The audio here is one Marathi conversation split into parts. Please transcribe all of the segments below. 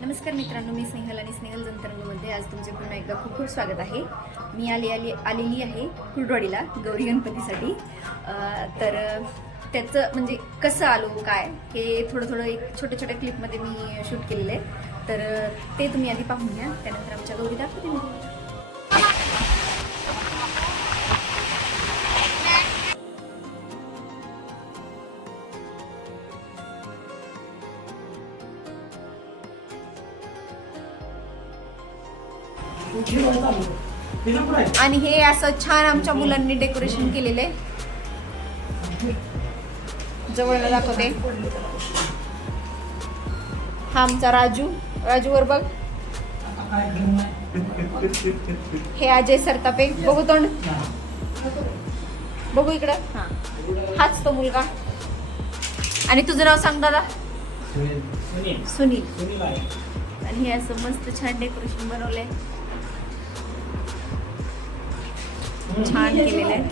नमस्कार मित्रांनो, मी स्नेहल आणि स्नेहल जंतरंगमध्ये आज तुमचे पुन्हा एकदा खूप खूप स्वागत आहे. मी आलेली आहे कुर्डवाडीला गौरी गणपतीसाठी. तर त्याचं म्हणजे कसं आलो काय हे थोडं एक छोट्या क्लिपमध्ये मी शूट केलेलं आहे. तर ते तुम्ही आधी पाहून घ्या, त्यानंतर आमच्या गौरी दाखवते मी. आणि हे असं छान आमच्या मुलांनी डेकोरेशन केलेलं आहे. जवळ दाखवते. हा आमचा राजूवर बघ. हे अजय सरतापे. बघू तोंड, बघू इकडं. हा, हाच तो मुलगा. आणि तुझं नाव सांग दादा. सुनील. आणि हे असं मस्त छान डेकोरेशन बनवलंय, छान केलेलं आहे.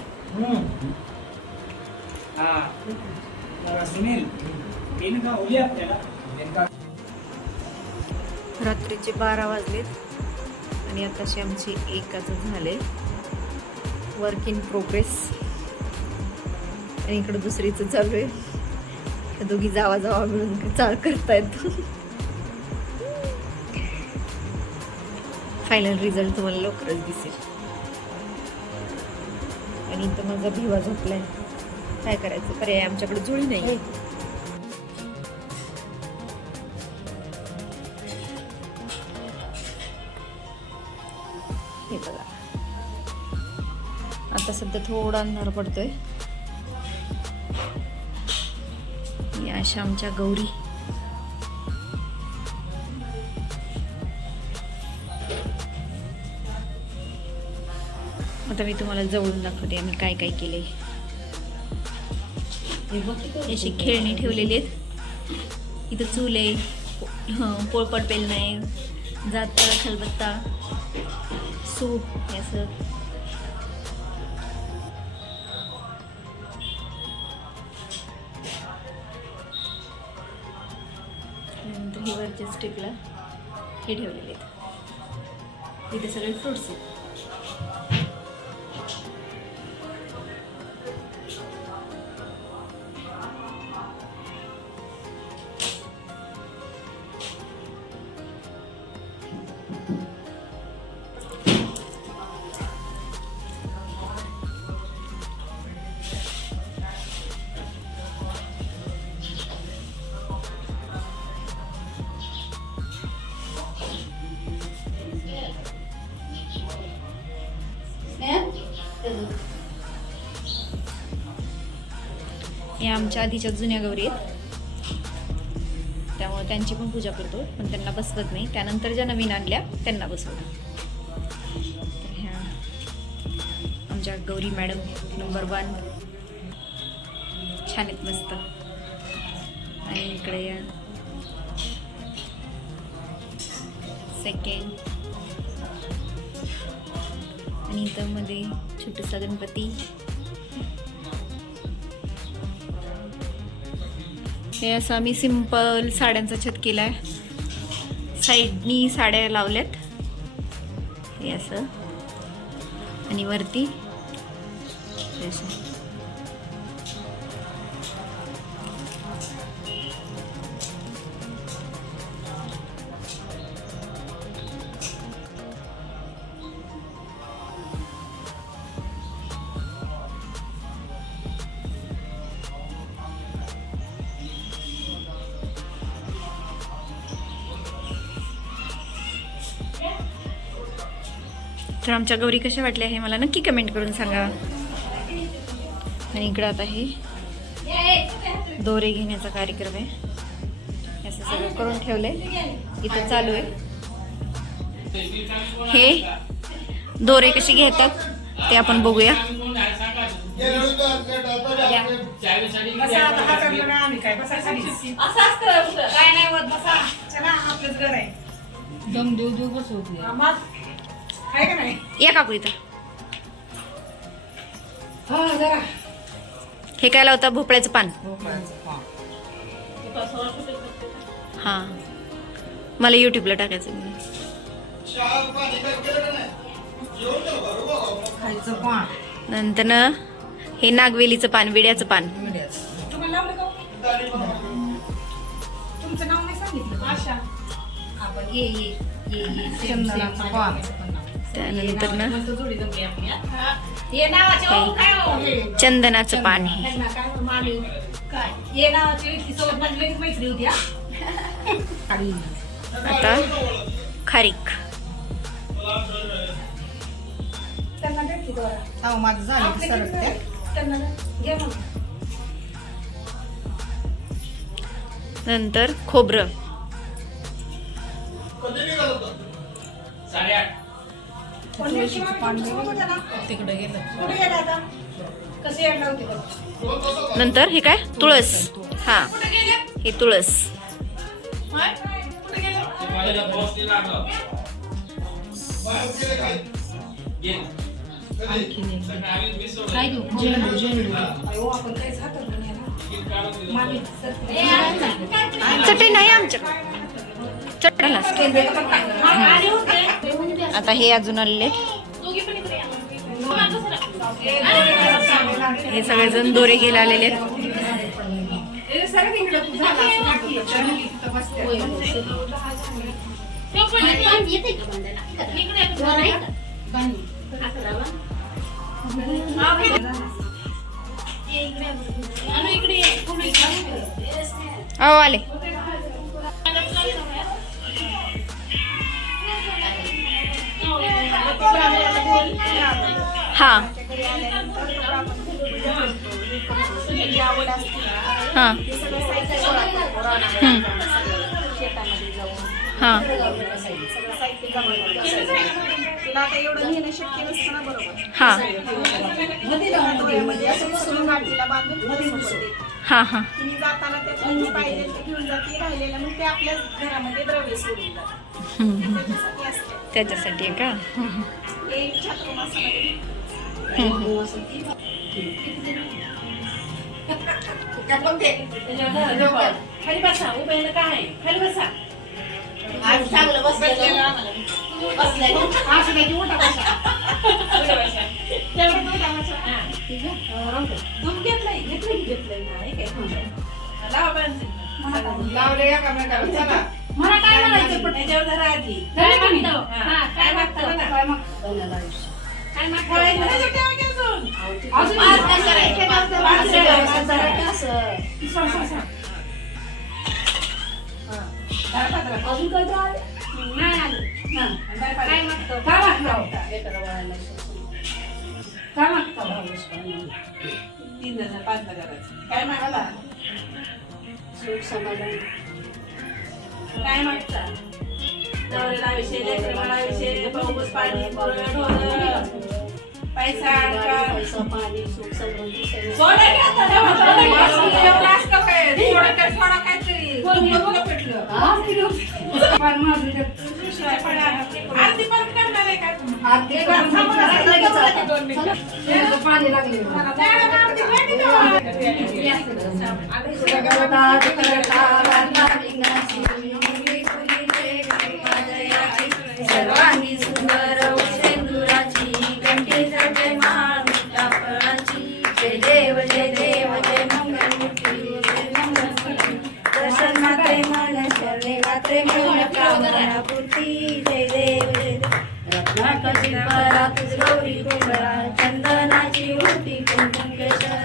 रात्रीचे 12 वाजलेत आणि आताशी आमची 1 झाले. Work in progress. आणि इकडं दुसरीचं चालू आहे. दोघी जावा मिळून चाळ करतायत. फायनल रिझल्ट तुम्हाला लवकरच दिसेल. आणि इथं माझा भिवा झोपलाय. काय करायचं, पर्याय आमच्याकडे जुळी नाही. हे बघा, आता सध्या थोडा अंधार पडतोय. या अशा आमच्या गौरी. आता मी तुम्हाला जवळून दाखवते आम्ही काय काय केले. अशी खेळणी ठेवलेली आहेत. इथं चूल आहे, पोळपट पेल नाही, जात खलबत्ता, सूप, हे असं. त्यानंतर हे वरच्या स्टिकला हे ठेवलेले आहेत. इथे सगळे फ्रुट्स आहेत. हे आमच्या आधीच्या जुन्या गौरी आहेत, त्यामुळे त्यांची पण पूजा करतो, पण त्यांना बसवत नाही. त्यानंतर ज्या नवीन आणल्या त्यांना बसवतो. ह्या आमच्या गौरी मॅडम नंबर 1 छान आहेत, मस्त. आणि इकडे या सेकंड. आणि इथं मध्ये छोटासा गणपती. हे असं आम्ही सिंपल साड्यांचा छत केलाय. साईडनी साड्या लावल्यात, हे असं. आणि वरती असं. तर आमच्या गौरी कशा वाटल्या हे मला नक्की कमेंट करून सांगा. आणि इकडं आता हे दोरे घेण्याचा कार्यक्रम आहे. असं सगळं करून ठेवलंय, इथं चालू आहे. हे दोरे कशी घेतात ते आपण बघूया. या काकू इथं. हे काय लावता? भोपळ्याचं पान. हां, मला युट्यूबला टाकायचं. खायचं पान नंतर ना हे नागवेलीचं पान, विड्याचं पान. तुमचं नाव नाही सांगितलं आशा. आपण ये चंदनाचं पान. त्यानंतर ना ये नावाचे ओ काय हो? चंदनाचं पान हे. त्यांना काय हो, मामी काय ये नावाची व्यक्ती सोबत माझी लगेच मैत्री होती आणि आता खारीक. त्यांना भेटली दोरा. हो माझं झालं की सरकते. त्यांना घे मग. नंतर खोबरं. तिकडे गेलं. कुठे गेला आता? कसे येणार होते बघ. नंतर हे काय तुळस. हा हे तुळस. काय देऊ? झेंडू झेंडू. अयो आपण काय खातो मामी चटई नाही आमच्याकडे. चटला आता हे अजून आलेले. हे सगळेजण दोरे घ्यायला आलेले आहेत. अहो आले. हा हा हा तुला आता एवढं नेणं शक्य नसतं ना बरोबर. हा मध्ये असं पुसून गाठीला बांधून बसवते. हा हा तिने जाताना त्यातलं जे पाहिजे ते घेऊन जाते. राहिलेलं मग ते आपल्या घरामध्ये द्रव्य सोडून जातात. त्याच्यासाठी असते. त्याच्यासाठी आहे का? हे छात्र खाली बसा. उभ्याला काय आहे? खाली बसा. आज चांगलं बसलेलं दूध घेतलंय लावले का मला काय म्हणायचं पण त्याच्यावर जरा आधी काय मागतो. काय मागतो काय काय मागला काय मागता नवऱ्याला विषय लेकराला विषय पाऊस पाणी पैसा पाणी सुख समृद्धी पाणी लागले सर्वांगी सुंदर शेंदुराची घंटी जय माळा फळाची. जय देव जय देव जय मंगलमूर्ती जय मंगलमूर्ती. दर्शन मात्रे मन शरणे मात्रे मन कामना पूर्ती. जय देव जय देव. रत्नाकची परा तुझ गौरी कुंभरा चंदनाची होती कुंकुम केशरा.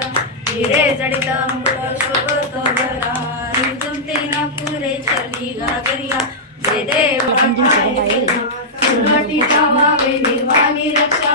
हिरे जडित मुळ शोभत घरा रिमझुमते ना पुरे चरली गागरिया. जय देव निर्वाणी रक्षा